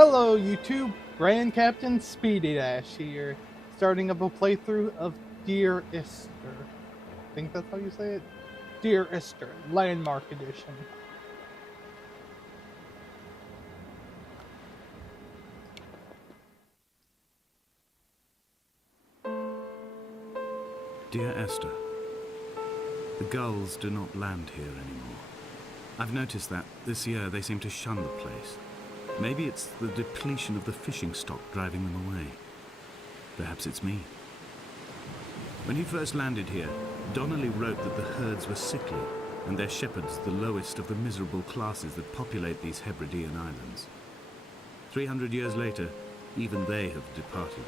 Hello YouTube, Grand Captain Speedy Dash here, starting up a playthrough of Dear Esther. I think that's how you say it? Dear Esther, Landmark Edition. Dear Esther, the gulls do not land here anymore. I've noticed that this year they seem to shun the place. Maybe it's the depletion of the fishing stock driving them away. Perhaps it's me. When he first landed here, Donnelly wrote that the herds were sickly and their shepherds the lowest of the miserable classes that populate these Hebridean islands. 300 years later, even they have departed.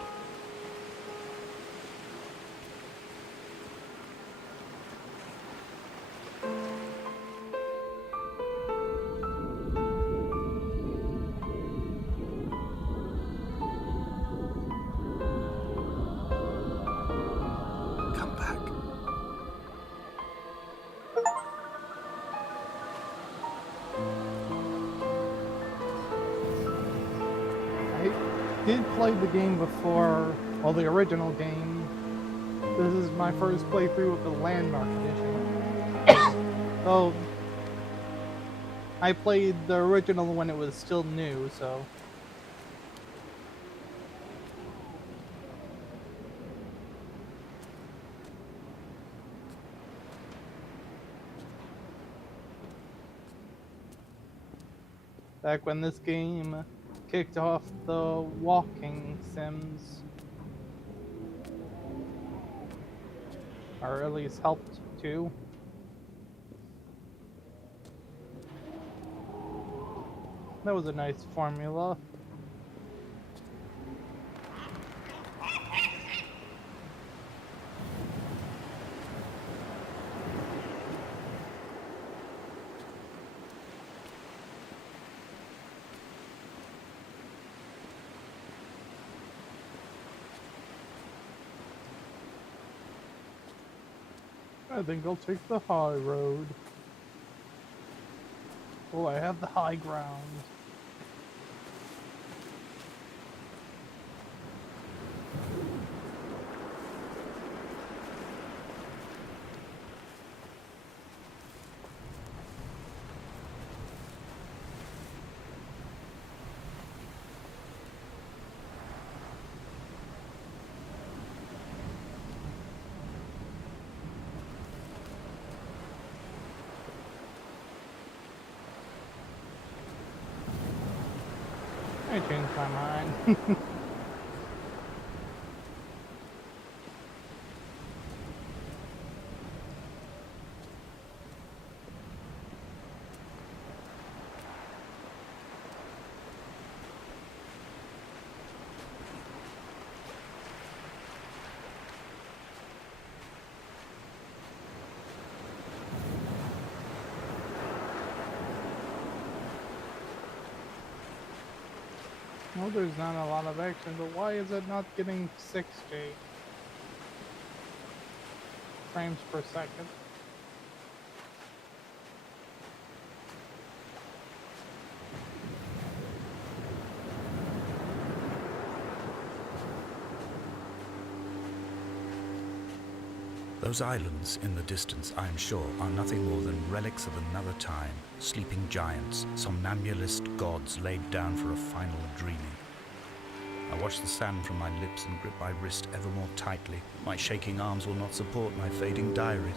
Come back. I did play the game before, well, the original game. This is my first playthrough of the Landmark Edition. So, I played the original when it was still new, so... Back when this game kicked off the walking sims. Or at least helped to. That was a nice formula. I think I'll take the high road. Oh, I have the high ground. I changed my mind. Well, there's not a lot of action, but why is it not getting 60 frames per second? Those islands in the distance, I am sure, are nothing more than relics of another time, sleeping giants, somnambulist gods laid down for a final dreaming. I wash the sand from my lips and grip my wrist ever more tightly. My shaking arms will not support my fading diaries.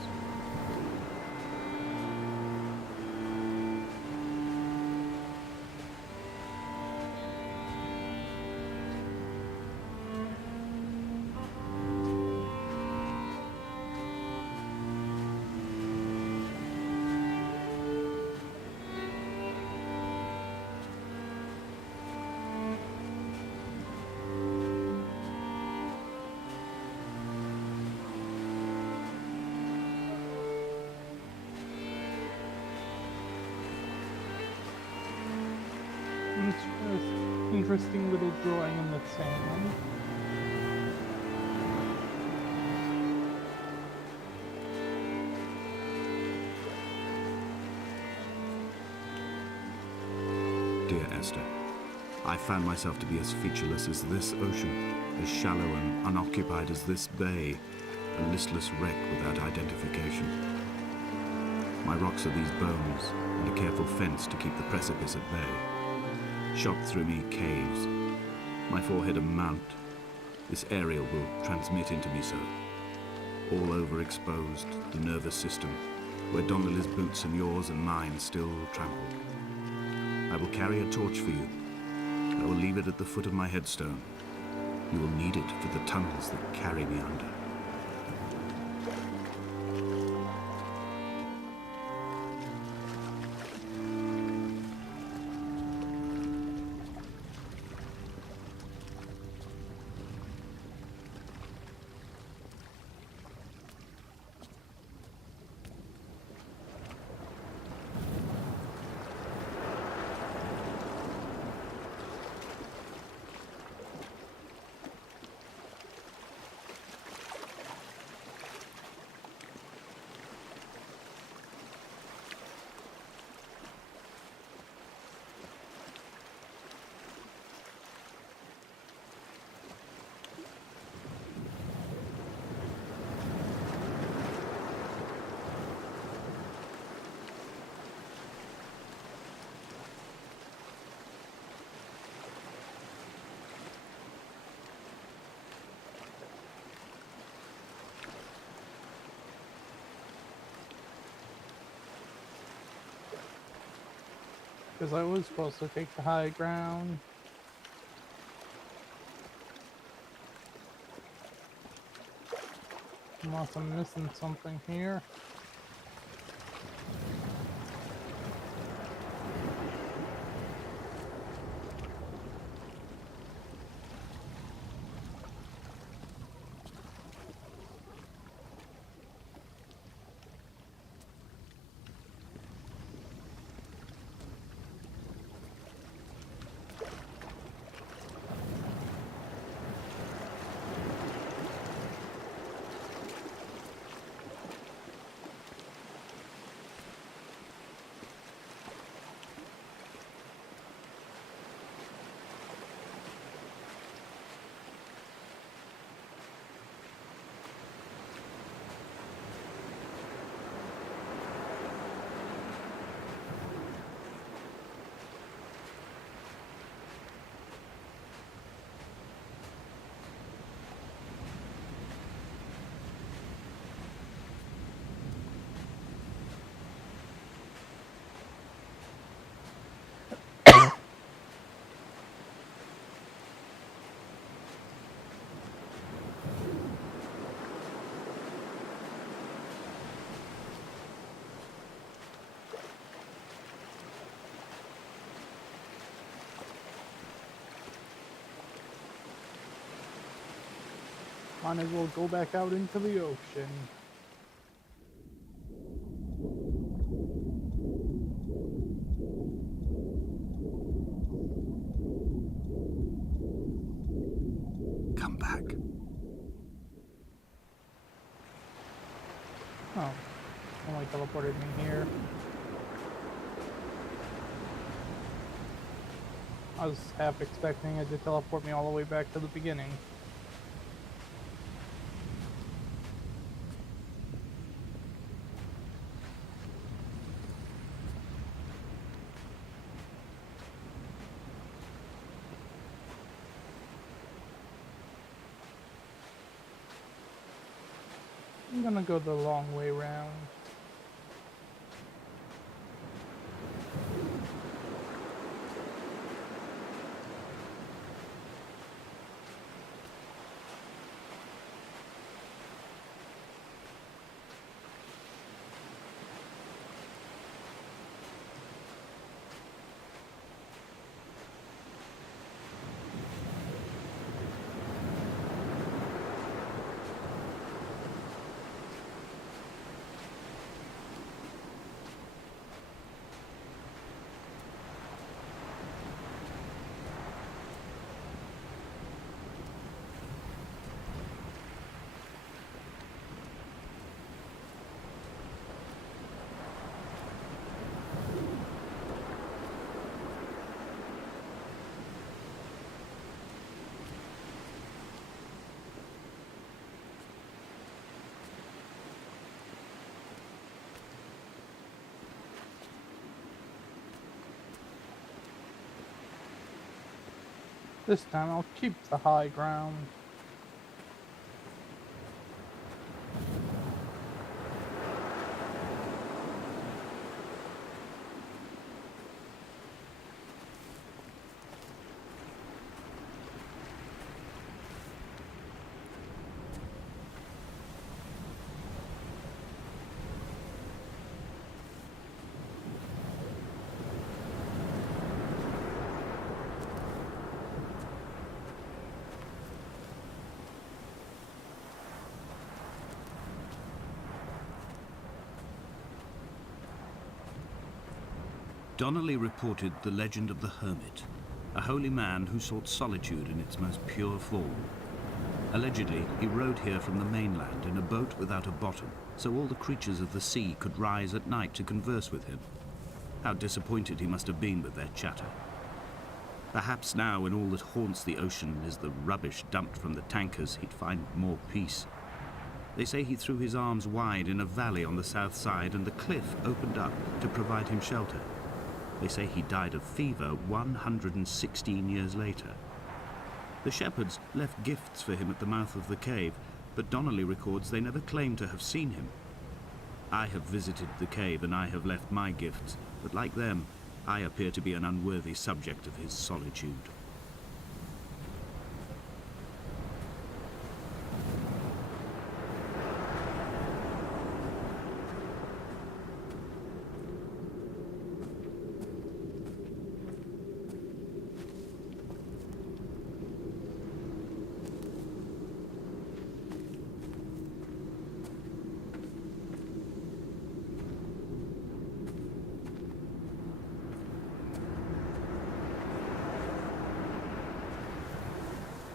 Interesting little drawing in the sand. Dear Esther, I found myself to be as featureless as this ocean, as shallow and unoccupied as this bay, a listless wreck without identification. My rocks are these bones, and a careful fence to keep the precipice at bay. Shot through me caves, my forehead a mount. This aerial will transmit into me so. All overexposed, the nervous system, where Donnelly's boots and yours and mine still trampled. I will carry a torch for you. I will leave it at the foot of my headstone. You will need it for the tunnels that carry me under. Because I was supposed to take the high ground. Unless I'm missing something here. Might as well go back out into the ocean. Come back. Oh, only teleported me here. I was half expecting it to teleport me all the way back to the beginning. I'm gonna go the long way round. This time I'll keep the high ground. Donnelly reported the legend of the hermit, a holy man who sought solitude in its most pure form. Allegedly, he rode here from the mainland in a boat without a bottom, so all the creatures of the sea could rise at night to converse with him. How disappointed he must have been with their chatter. Perhaps now, when all that haunts the ocean is the rubbish dumped from the tankers, he'd find more peace. They say he threw his arms wide in a valley on the south side, and the cliff opened up to provide him shelter. They say he died of fever 116 years later. The shepherds left gifts for him at the mouth of the cave, but Donnelly records they never claimed to have seen him. I have visited the cave and I have left my gifts, but like them, I appear to be an unworthy subject of his solitude.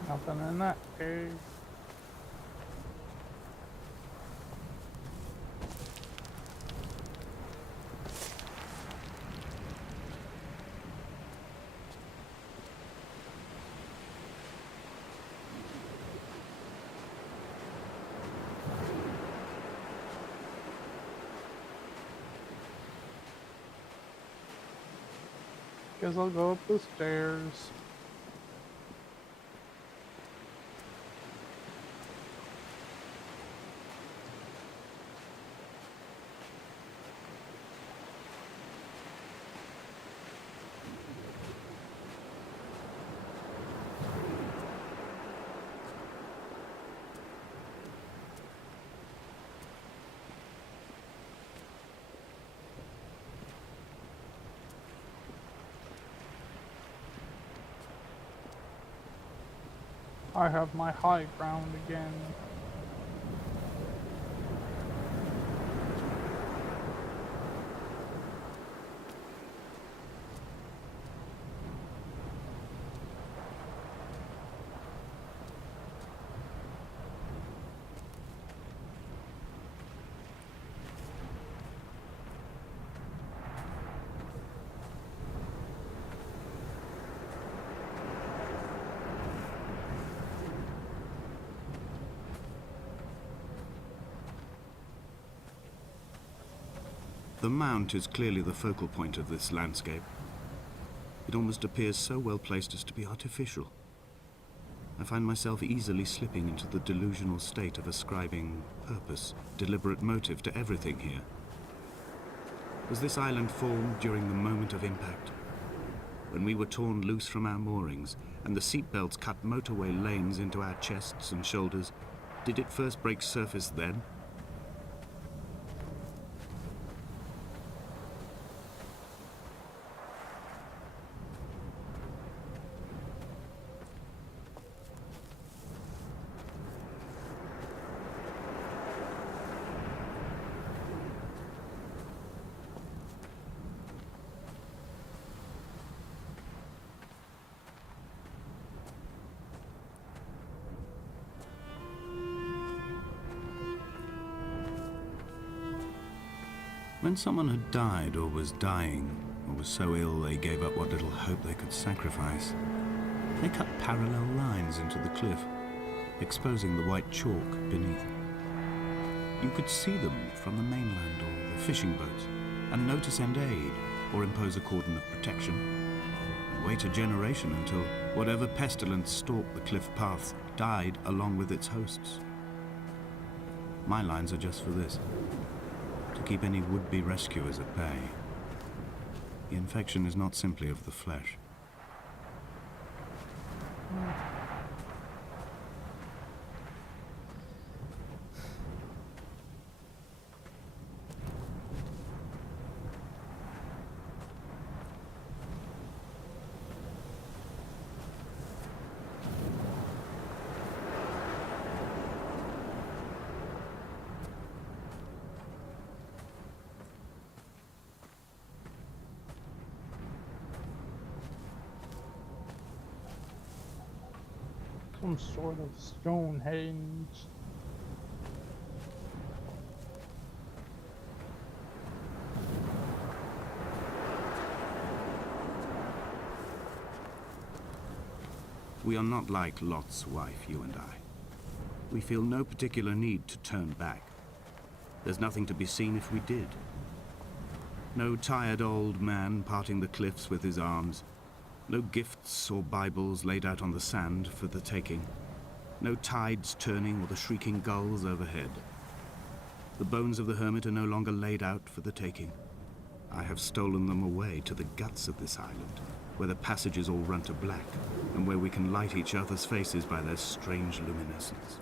Nothing in that cave. Guess I'll go up the stairs. I have my high ground again. The mount is clearly the focal point of this landscape. It almost appears so well placed as to be artificial. I find myself easily slipping into the delusional state of ascribing purpose, deliberate motive to everything here. Was this island formed during the moment of impact? When we were torn loose from our moorings and the seatbelts cut motorway lanes into our chests and shoulders, did it first break surface then? When someone had died or was dying, or was so ill they gave up what little hope they could sacrifice, they cut parallel lines into the cliff, exposing the white chalk beneath. You could see them from the mainland or the fishing boats, and know to send aid or impose a cordon of protection. Wait a generation until whatever pestilence stalked the cliff paths died along with its hosts. My lines are just for this, to keep any would-be rescuers at bay. The infection is not simply of the flesh. Some sort of Stonehenge. We are not like Lot's wife, you and I. We feel no particular need to turn back. There's nothing to be seen if we did. No tired old man parting the cliffs with his arms. No gifts or Bibles laid out on the sand for the taking. No tides turning or the shrieking gulls overhead. The bones of the hermit are no longer laid out for the taking. I have stolen them away to the guts of this island, where the passages all run to black, and where we can light each other's faces by their strange luminescence.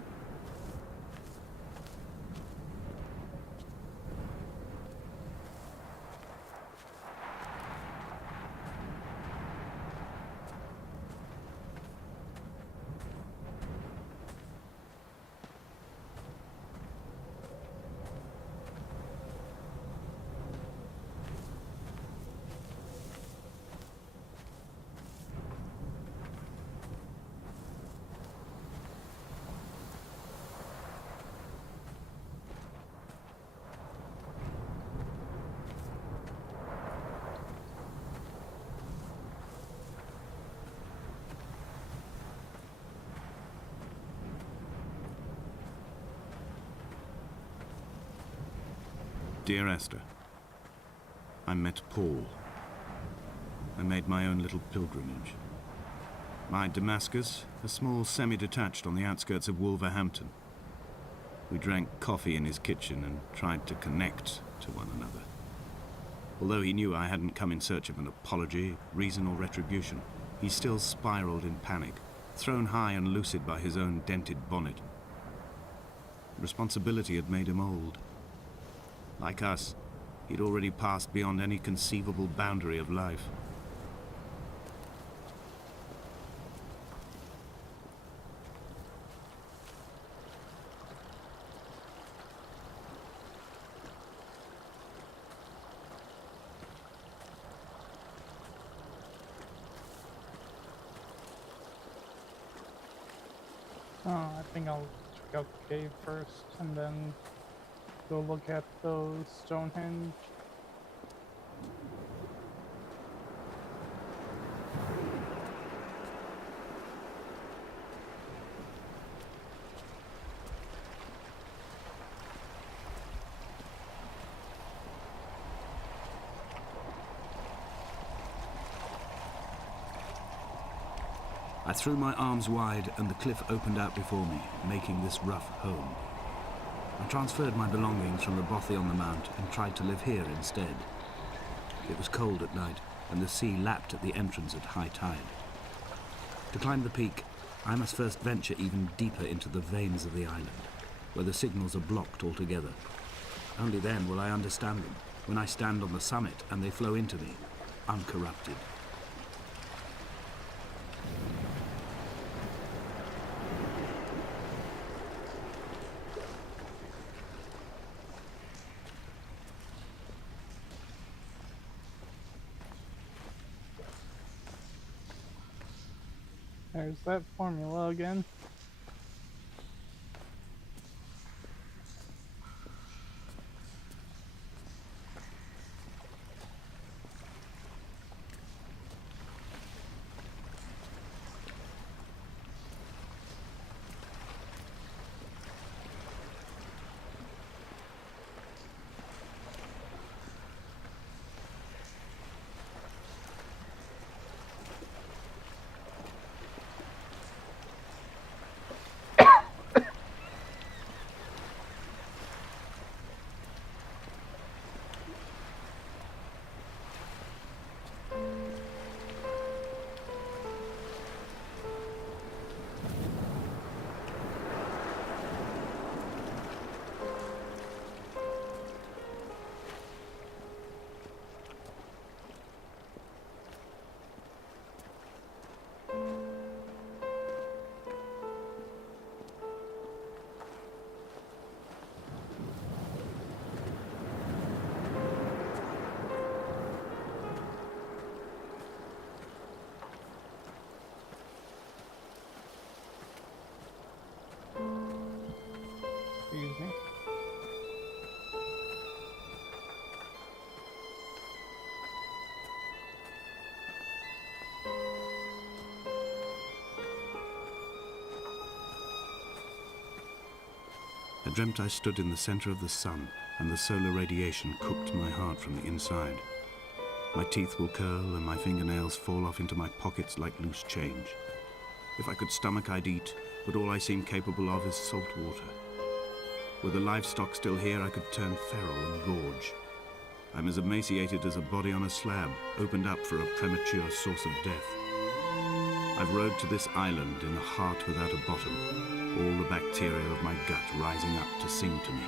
Dear Esther, I met Paul. I made my own little pilgrimage. My Damascus, a small semi-detached on the outskirts of Wolverhampton. We drank coffee in his kitchen and tried to connect to one another. Although he knew I hadn't come in search of an apology, reason or retribution, he still spiraled in panic, thrown high and lucid by his own dented bonnet. Responsibility had made him old. Like us, he'd already passed beyond any conceivable boundary of life. I think I'll check out the cave first and then go look at those Stonehenge. I threw my arms wide and the cliff opened out before me, making this rough home. I transferred my belongings from the bothy on the mount and tried to live here instead. It was cold at night, and the sea lapped at the entrance at high tide. To climb the peak, I must first venture even deeper into the veins of the island, where the signals are blocked altogether. Only then will I understand them, when I stand on the summit and they flow into me, uncorrupted. There's that formula again. I dreamt I stood in the center of the sun, and the solar radiation cooked my heart from the inside. My teeth will curl and my fingernails fall off into my pockets like loose change. If I could stomach, I'd eat, but all I seem capable of is salt water. Were the livestock still here, I could turn feral and gorge. I'm as emaciated as a body on a slab, opened up for a premature source of death. I've rowed to this island in a heart without a bottom, all the bacteria of my gut rising up to sing to me.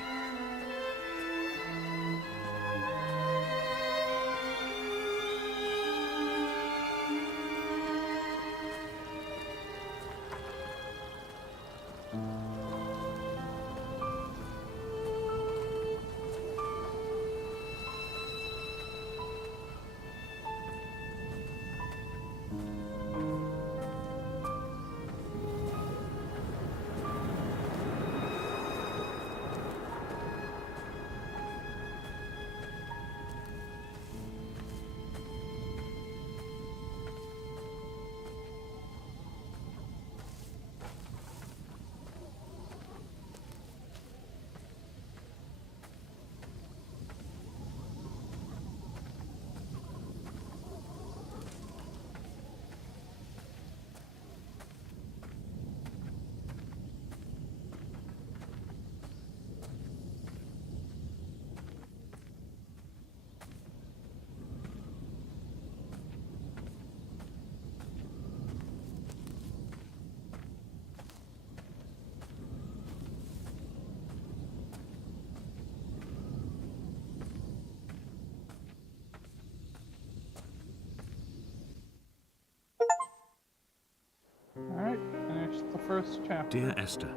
Alright, finished the first chapter. Dear Esther,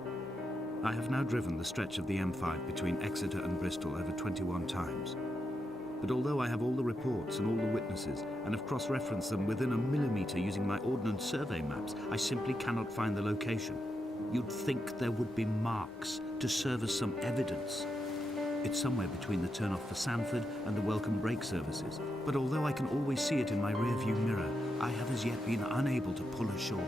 I have now driven the stretch of the M5 between Exeter and Bristol over 21 times. But although I have all the reports and all the witnesses, and have cross-referenced them within a millimetre using my Ordnance Survey maps, I simply cannot find the location. You'd think there would be marks to serve as some evidence. It's somewhere between the turn-off for Sanford and the welcome brake services, but although I can always see it in my rear-view mirror, I have as yet been unable to pull ashore.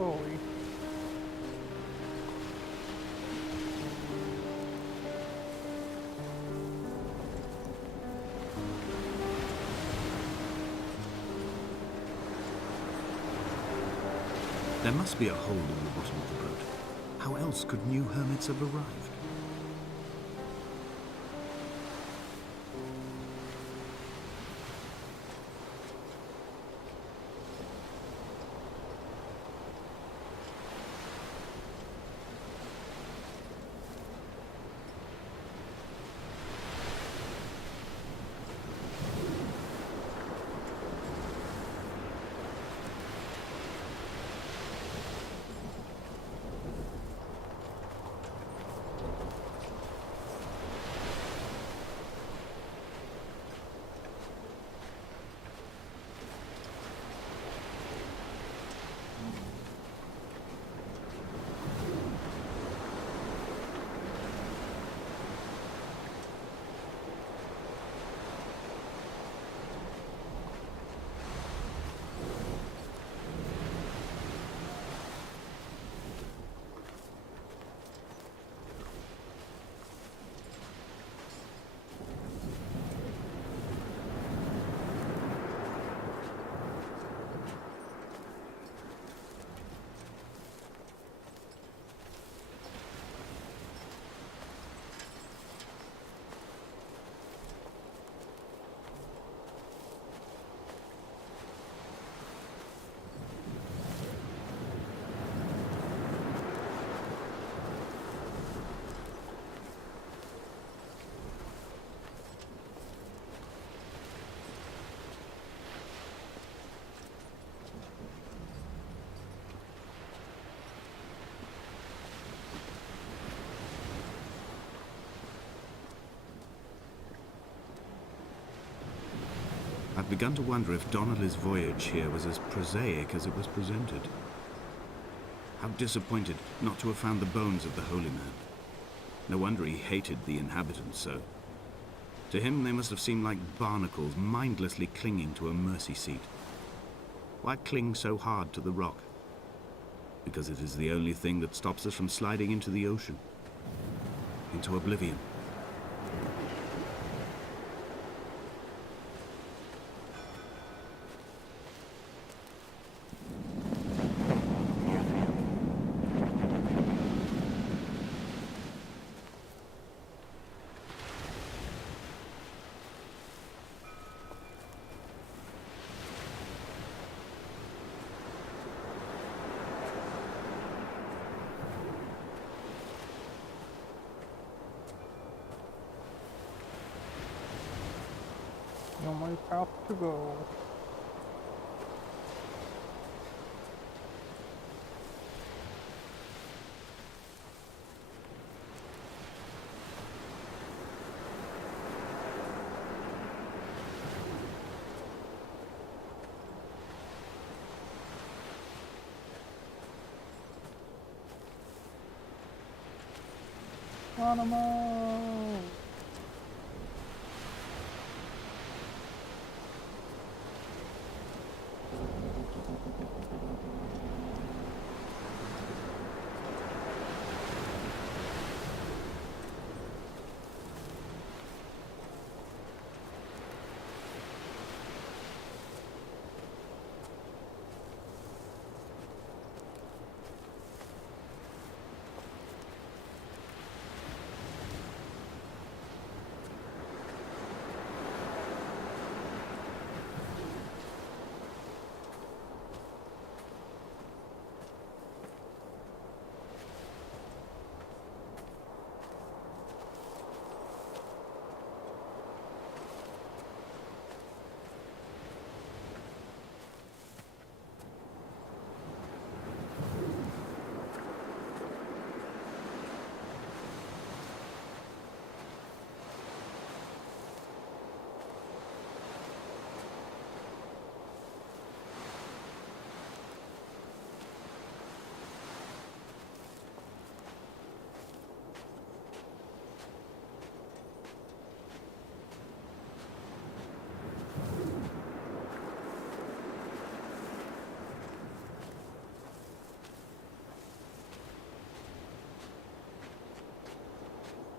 Slowly. There must be a hole in the bottom of the boat. How else could new hermits have arrived? begun to wonder if Donnelly's voyage here was as prosaic as it was presented. How disappointed not to have found the bones of the holy man. No wonder he hated the inhabitants so. To him they must have seemed like barnacles mindlessly clinging to a mercy seat. Why cling so hard to the rock? Because it is the only thing that stops us from sliding into the ocean, into oblivion. The only path to go. Animal!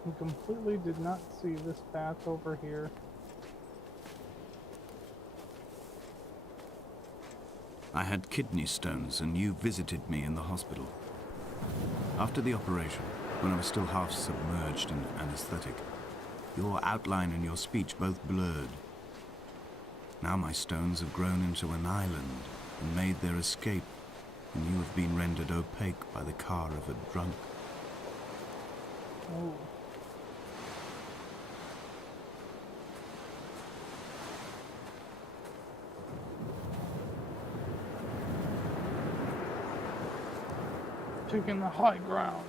I completely did not see this path over here. I had kidney stones and you visited me in the hospital. After the operation, when I was still half submerged in anesthetic, your outline and your speech both blurred. Now my stones have grown into an island and made their escape, and you have been rendered opaque by the car of a drunk. Oh. Taking the high ground.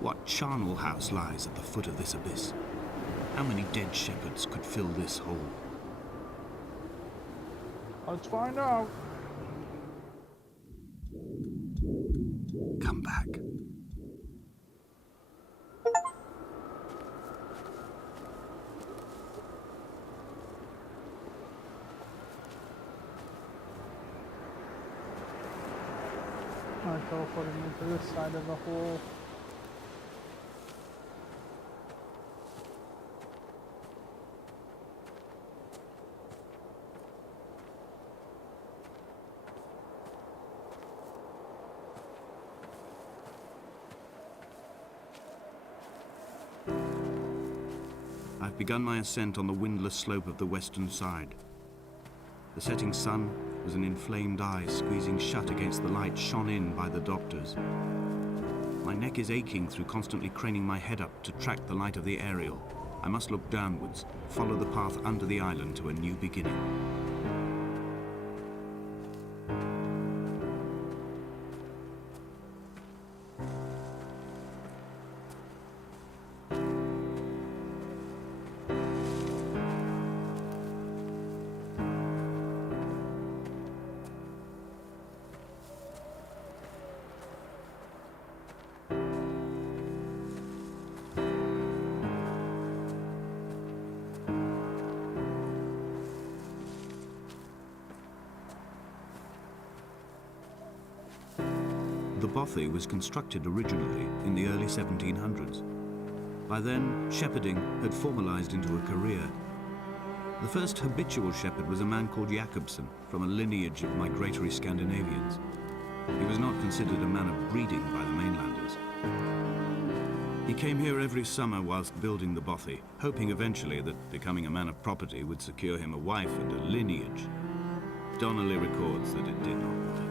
What charnel house lies at the foot of this abyss? How many dead shepherds could fill this hole? Let's find out. Come back. I teleported into this side of the hole. I've begun my ascent on the windless slope of the western side. The setting sun was an inflamed eye squeezing shut against the light shone in by the doctors. My neck is aching through constantly craning my head up to track the light of the aerial. I must look downwards, follow the path under the island to a new beginning. The bothy was constructed originally in the early 1700s. By then, shepherding had formalized into a career. The first habitual shepherd was a man called Jakobsen, from a lineage of migratory Scandinavians. He was not considered a man of breeding by the mainlanders. He came here every summer whilst building the bothy, hoping eventually that becoming a man of property would secure him a wife and a lineage. Donnelly records that it did not work.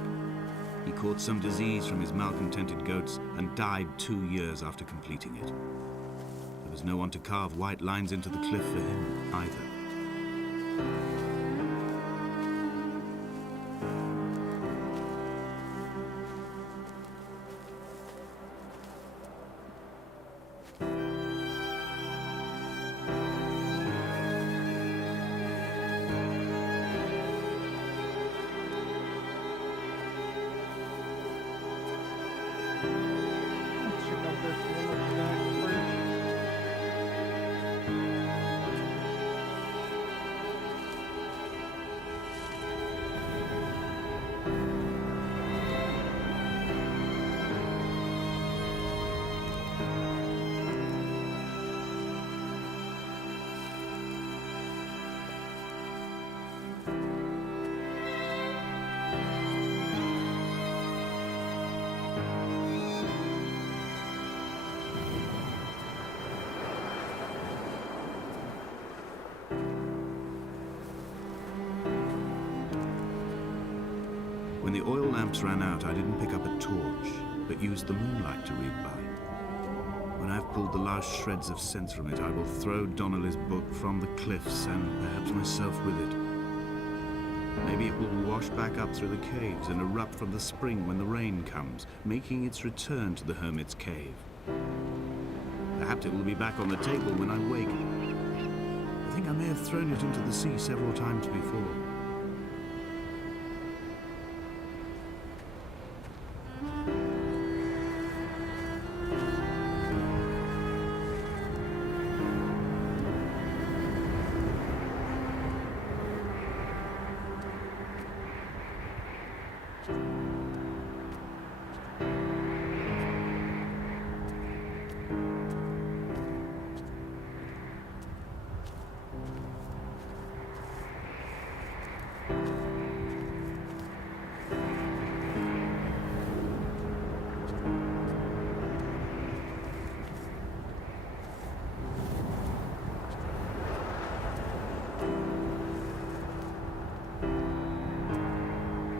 He caught some disease from his malcontented goats and died 2 years after completing it. There was no one to carve white lines into the cliff for him either. Let's check out this little back bridge. When the oil lamps ran out, I didn't pick up a torch, but used the moonlight to read by. When I've pulled the last shreds of sense from it, I will throw Donnelly's book from the cliffs and perhaps myself with it. Maybe it will wash back up through the caves and erupt from the spring when the rain comes, making its return to the hermit's cave. Perhaps it will be back on the table when I wake. I think I may have thrown it into the sea several times before.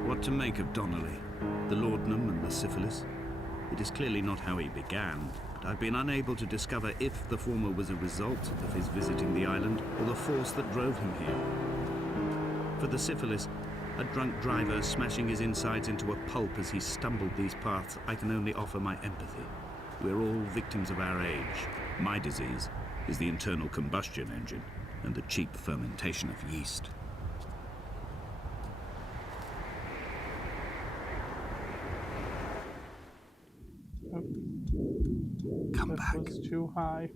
What to make of Donnelly, the laudanum and the syphilis? It is clearly not how he began, but I've been unable to discover if the former was a result of his visiting the island or the force that drove him here. For the syphilis, a drunk driver smashing his insides into a pulp as he stumbled these paths, I can only offer my empathy. We're all victims of our age. My disease is the internal combustion engine and the cheap fermentation of yeast. Come This back. was too high.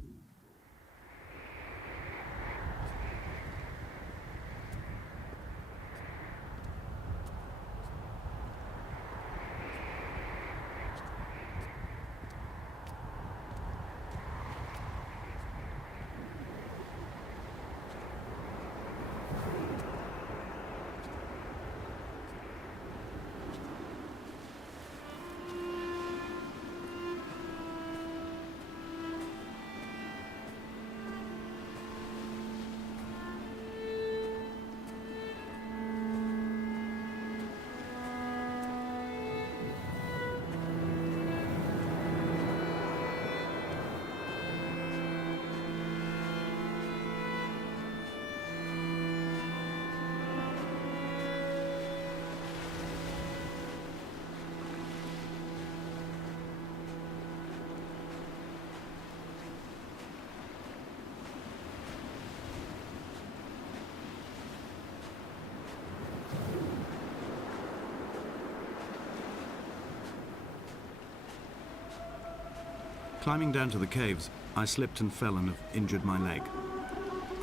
Climbing down to the caves, I slipped and fell and have injured my leg.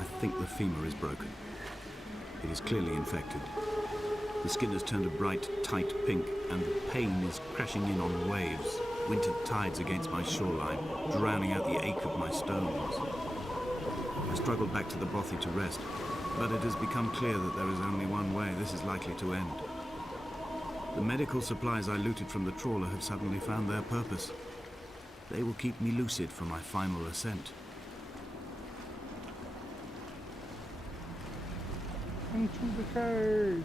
I think the femur is broken. It is clearly infected. The skin has turned a bright, tight pink, and the pain is crashing in on waves, winter tides against my shoreline, drowning out the ache of my stones. I struggled back to the bothy to rest, but it has become clear that there is only one way this is likely to end. The medical supplies I looted from the trawler have suddenly found their purpose. They will keep me lucid for my final ascent. Into the cave.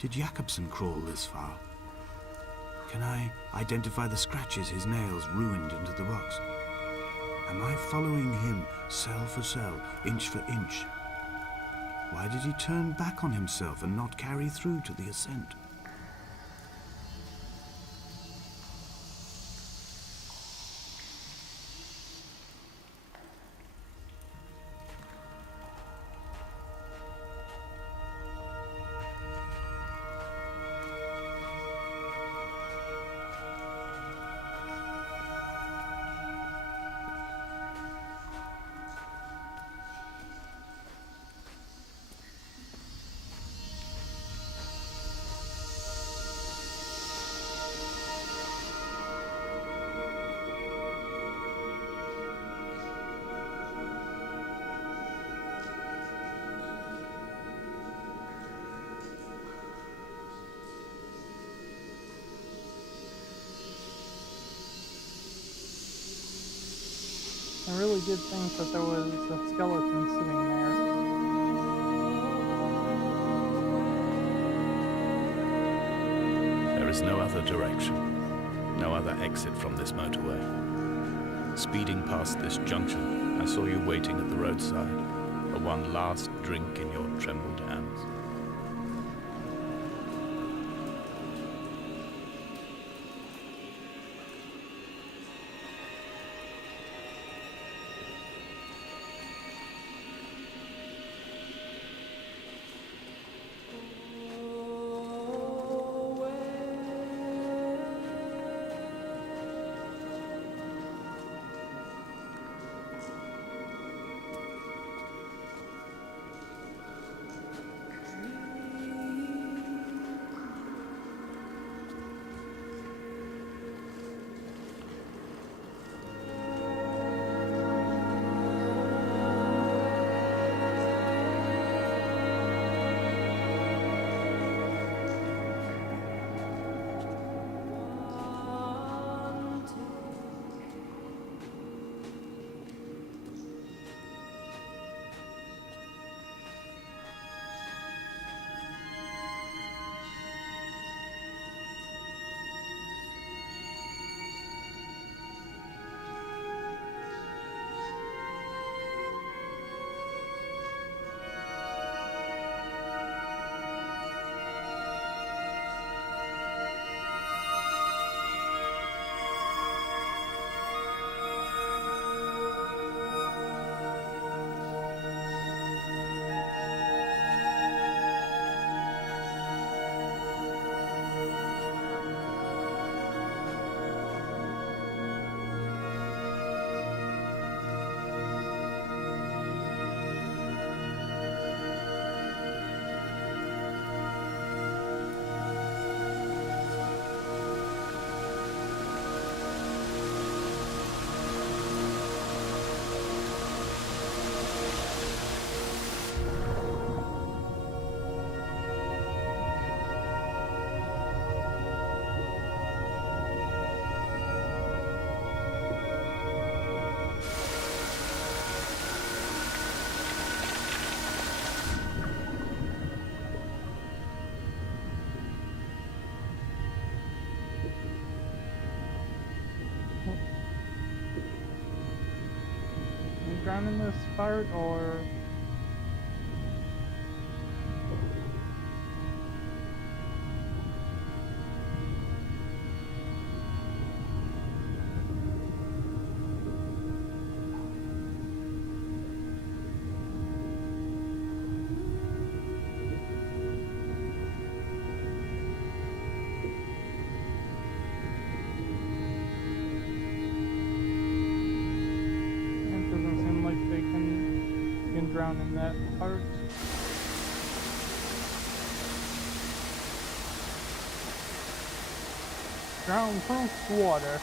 Did Jakobsen crawl this far? Can I identify the scratches his nails ruined into the rocks? Am I following him cell for cell, inch for inch? Why did he turn back on himself and not carry through to the ascent? I really did think that there was a skeleton sitting there. There is no other direction, no other exit from this motorway. Speeding past this junction, I saw you waiting at the roadside, for one last drink in your trembled hands. drown in this part, or... It doesn't seem like they can drown in that part. Drown-proof water.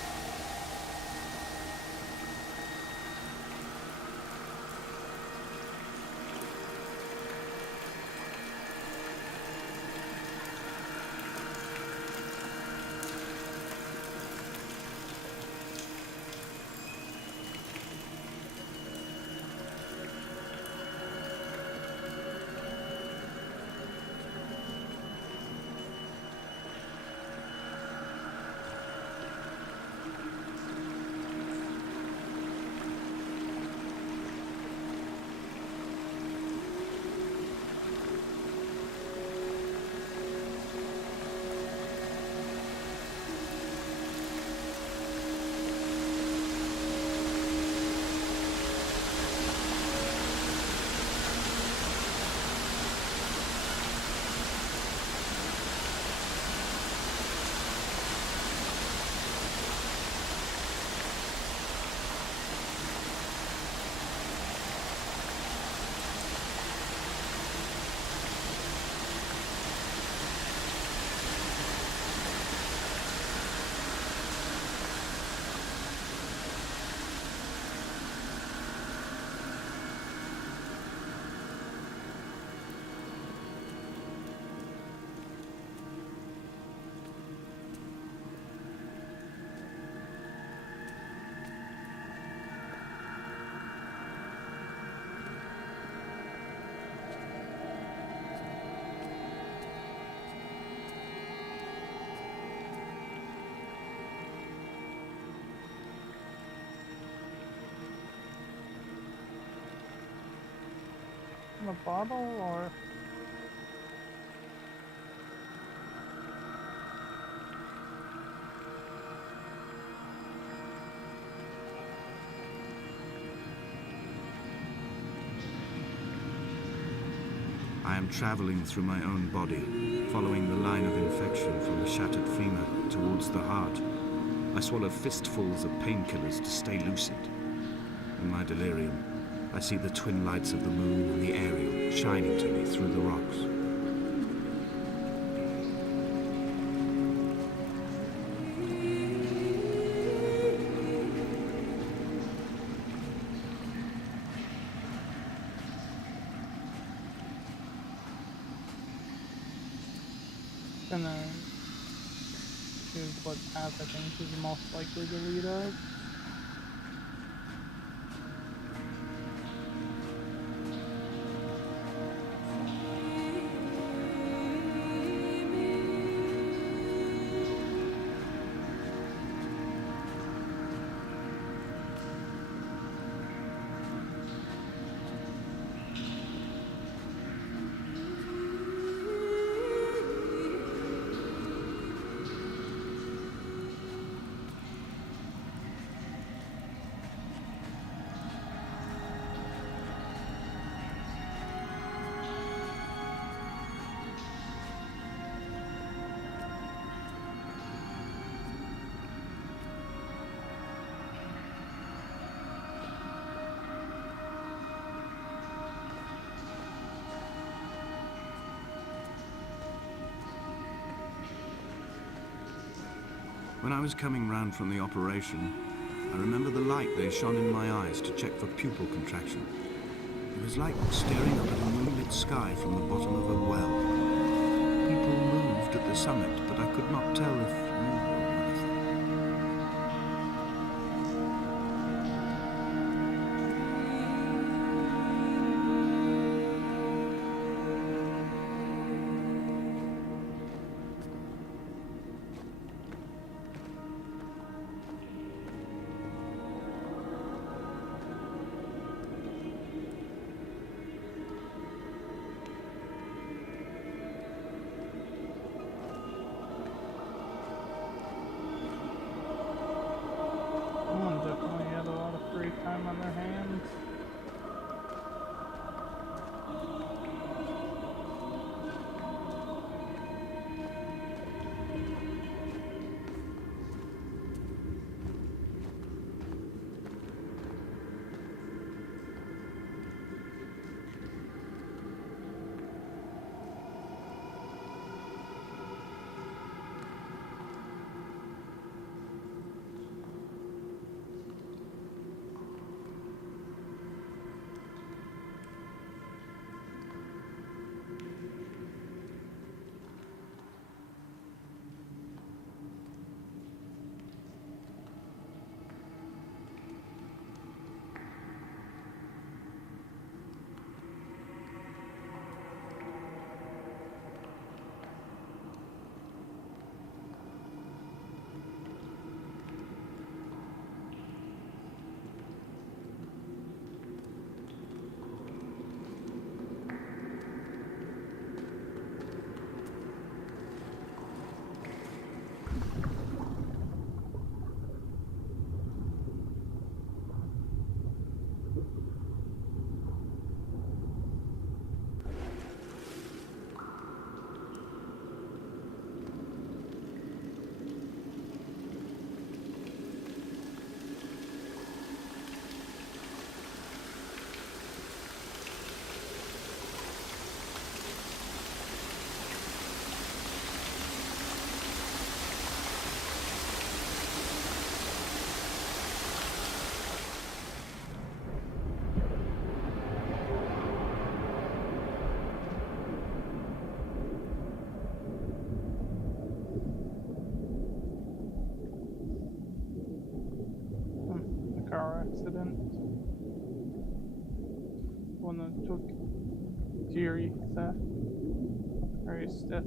In a bottle, or... I am traveling through my own body, following the line of infection from the shattered femur towards the heart. I swallow fistfuls of painkillers to stay lucid. In my delirium, I see the twin lights of the moon and the Ariel shining to me through the rocks. Gonna choose what path I think is most likely to lead us. When I was coming round from the operation, I remember the light they shone in my eyes to check for pupil contraction. It was like staring up at a moonlit sky from the bottom of a well. People moved at the summit, but I could not tell if you were one of them. accident. One that took Jerry theft. Or his death.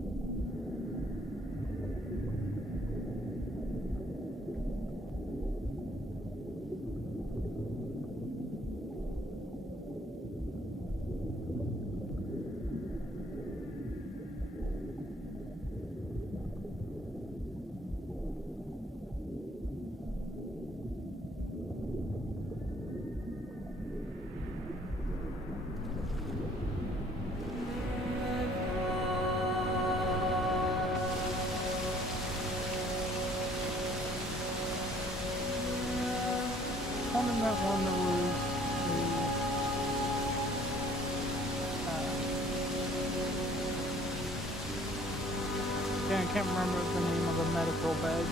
Woman that won the roof. I can't remember the name of the medical bed.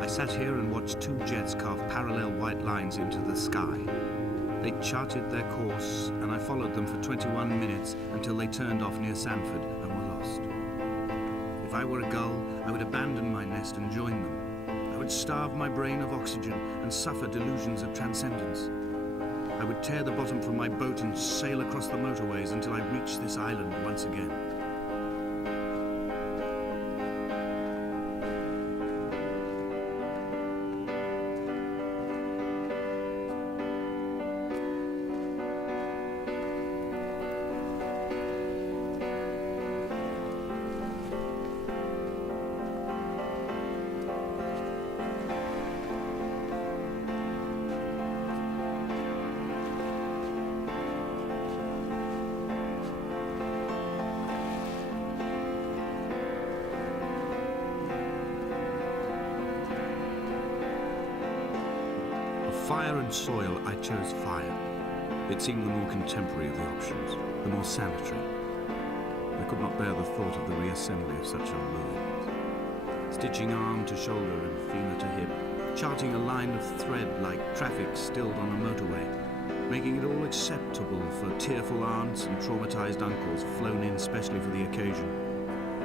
I sat here and watched two jets carve parallel white lines into the sky. They charted their course, and I followed them for 21 minutes until they turned off near Sanford and were lost. If I were a gull, I would abandon my nest and join them. I would starve my brain of oxygen and suffer delusions of transcendence. I would tear the bottom from my boat and sail across the motorways until I reached this island once again. Fire and soil, I chose fire. It seemed the more contemporary of the options, the more sanitary. I could not bear the thought of the reassembly of such a ruin. Stitching arm to shoulder and femur to hip, charting a line of thread like traffic stilled on a motorway, making it all acceptable for tearful aunts and traumatized uncles flown in specially for the occasion.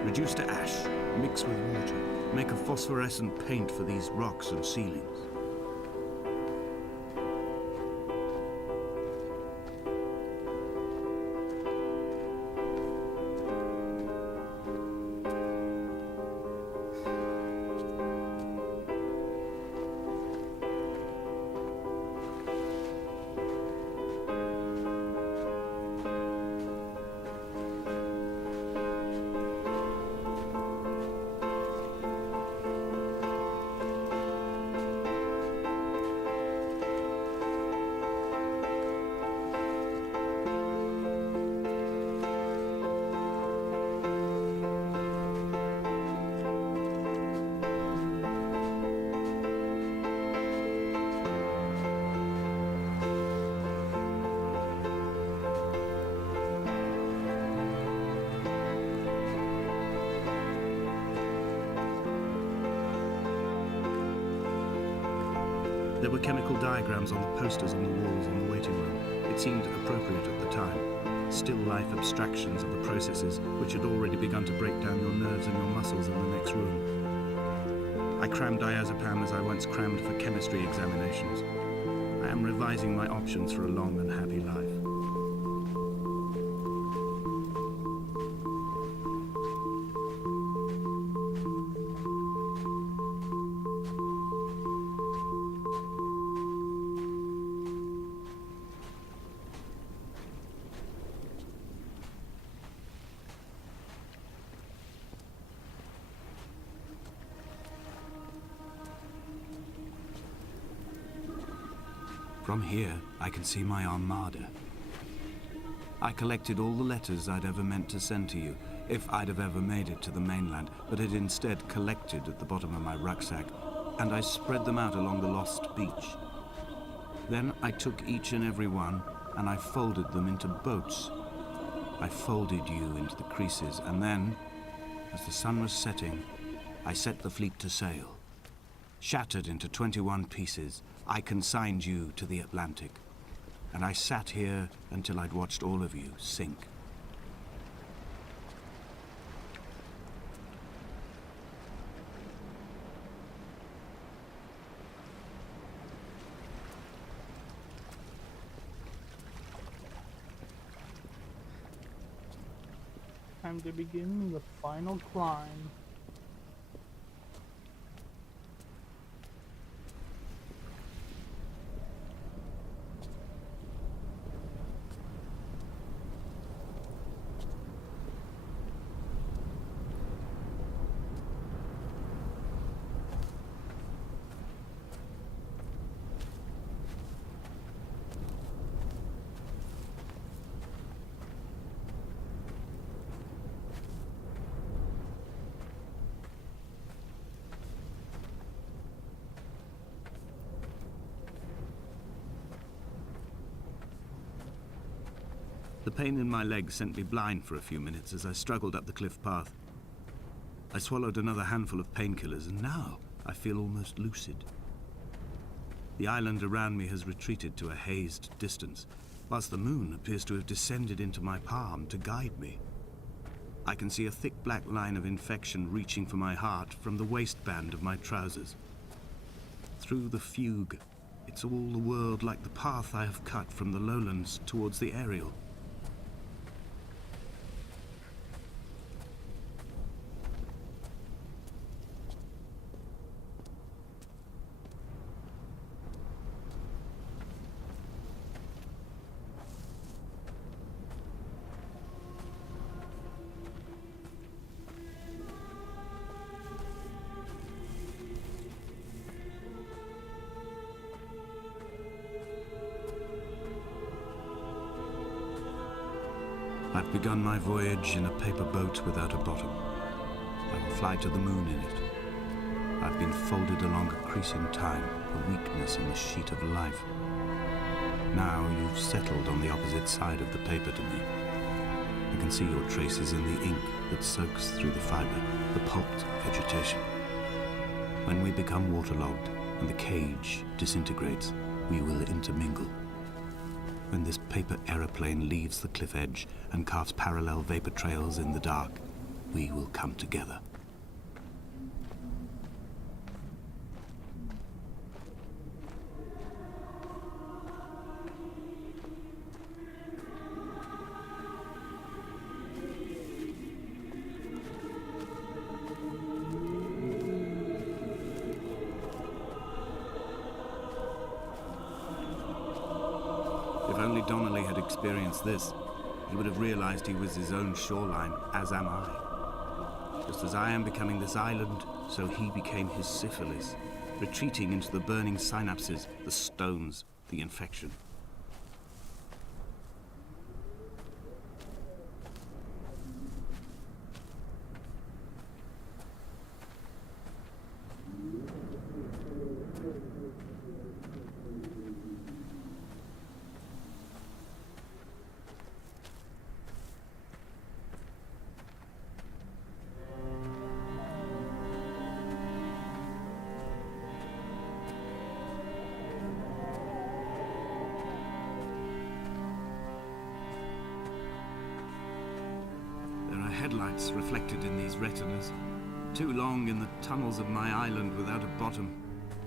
Reduce to ash, mix with water, make a phosphorescent paint for these rocks and ceilings. There were chemical diagrams on the posters on the walls on the waiting room. It seemed appropriate at the time. Still life abstractions of the processes which had already begun to break down your nerves and your muscles in the next room. I crammed diazepam as I once crammed for chemistry examinations. I am revising my options for a long and happy life. From here, I can see my armada. I collected all the letters I'd ever meant to send to you, if I'd have ever made it to the mainland, but had instead collected at the bottom of my rucksack, and I spread them out along the lost beach. Then I took each and every one, and I folded them into boats. I folded you into the creases, and then, as the sun was setting, I set the fleet to sail. Shattered into 21 pieces, I consigned you to the Atlantic, and I sat here until I'd watched all of you sink. Time to begin the final climb. The pain in my leg sent me blind for a few minutes as I struggled up the cliff path. I swallowed another handful of painkillers, and now I feel almost lucid. The island around me has retreated to a hazed distance, whilst the moon appears to have descended into my palm to guide me. I can see a thick black line of infection reaching for my heart from the waistband of my trousers. Through the fugue, it's all the world like the path I have cut from the lowlands towards the aerial. I've begun my voyage in a paper boat without a bottom. I will fly to the moon in it. I've been folded along a crease in time, a weakness in the sheet of life. Now you've settled on the opposite side of the paper to me. I can see your traces in the ink that soaks through the fiber, the pulped vegetation. When we become waterlogged and the cage disintegrates, we will intermingle. When this paper aeroplane leaves the cliff edge and carves parallel vapor trails in the dark, we will come together. If only Donnelly had experienced this, he would have realized he was his own shoreline, as am I. Just as I am becoming this island, so he became his syphilis, retreating into the burning synapses, the stones, the infection. Headlights reflected in these retinas. Too long in the tunnels of my island without a bottom.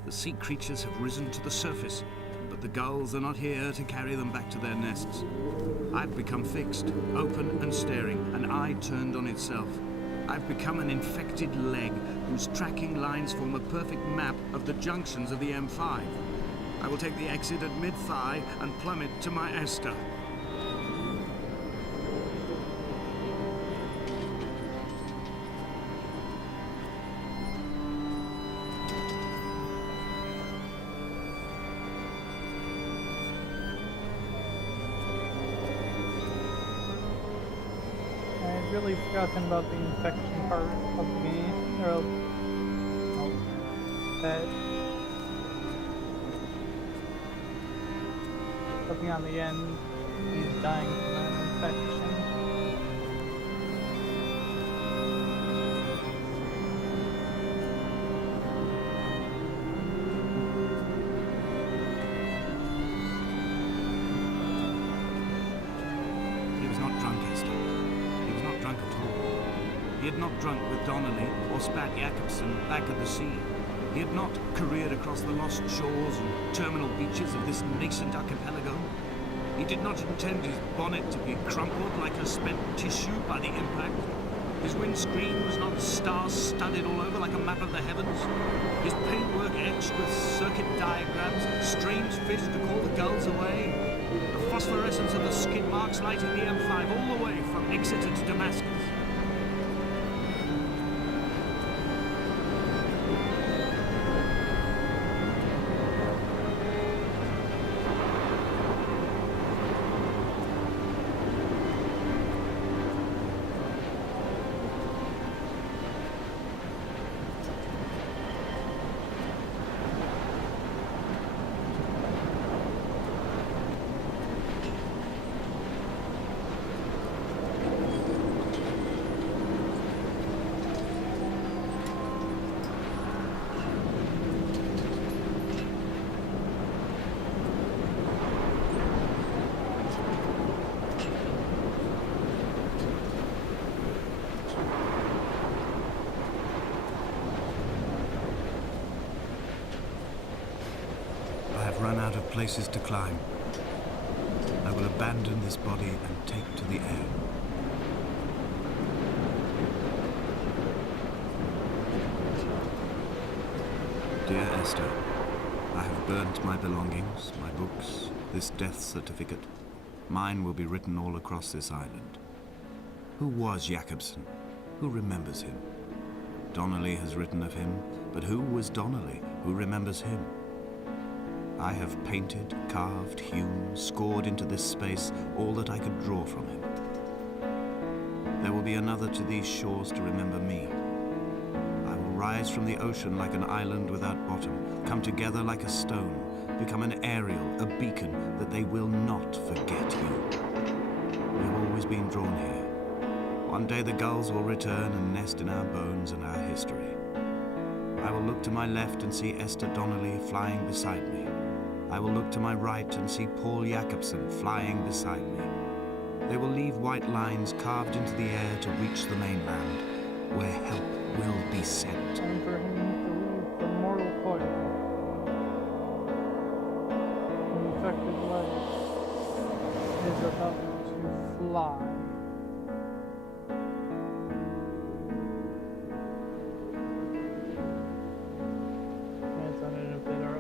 The sea creatures have risen to the surface, but the gulls are not here to carry them back to their nests. I've become fixed, open and staring, an eye turned on itself. I've become an infected leg whose tracking lines form a perfect map of the junctions of the M5. I will take the exit at mid-thigh and plummet to my Esther. completely forgotten about the infection part of the game. Or, no, that looking on the end, he's dying from an infection. He was not drunk, Esther. He was not drunk at all. He had not drunk with Donnelly or spat Jakobsen back at the sea. He had not careered across the lost shores and terminal beaches of this nascent archipelago. He did not intend his bonnet to be crumpled like a spent tissue by the impact. His windscreen was not star-studded all over like a map of the heavens. His paintwork etched with circuit diagrams, strange fish to call the gulls away. The phosphorescence of the skid marks lighting the M5 all the way from Exeter to Damascus. Run out of places to climb. I will abandon this body and take to the air. Dear Esther, I have burnt my belongings, my books, this death certificate. Mine will be written all across this island. Who was Jakobsen? Who remembers him? Donnelly has written of him, but who was Donnelly? Who remembers him? I have painted, carved, hewn, scored into this space all that I could draw from him. There will be another to these shores to remember me. I will rise from the ocean like an island without bottom, come together like a stone, become an aerial, a beacon, that they will not forget you. We have always been drawn here. One day the gulls will return and nest in our bones and our history. I will look to my left and see Esther Donnelly flying beside me. I will look to my right and see Paul Jakobsen flying beside me. They will leave white lines carved into the air to reach the mainland, where help will be sent. Time for him to leave the mortal coil. The infected leg is about to fly. It's ended a bit early.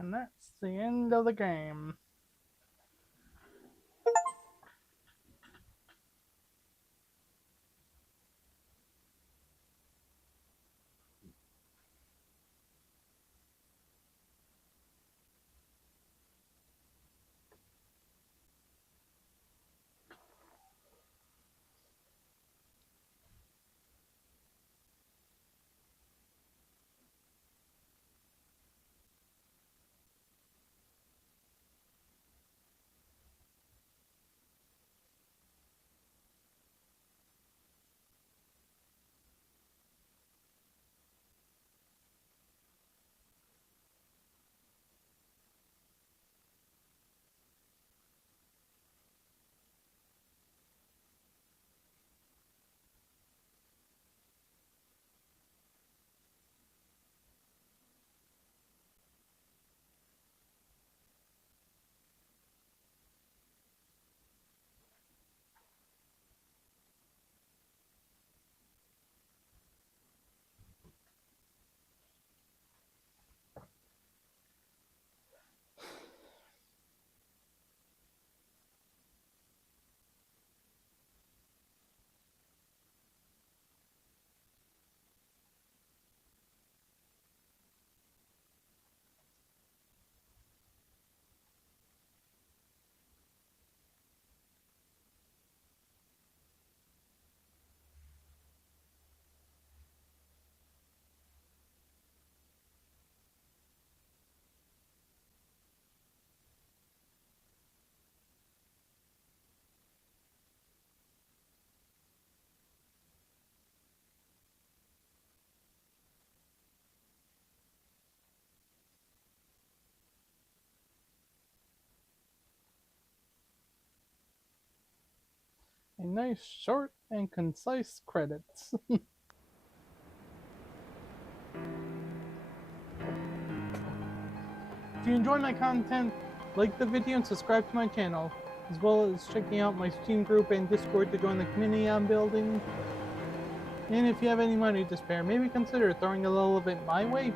And that's the end of the game. A nice short and concise credits. If you enjoy my content, like the video and subscribe to my channel, as well as checking out my Steam group and Discord to join the community I'm building. And if you have any money to spare, maybe consider throwing a little bit my way.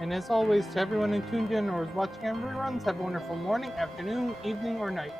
And as always, to everyone who tuned in or is watching on reruns, have a wonderful morning, afternoon, evening, or night.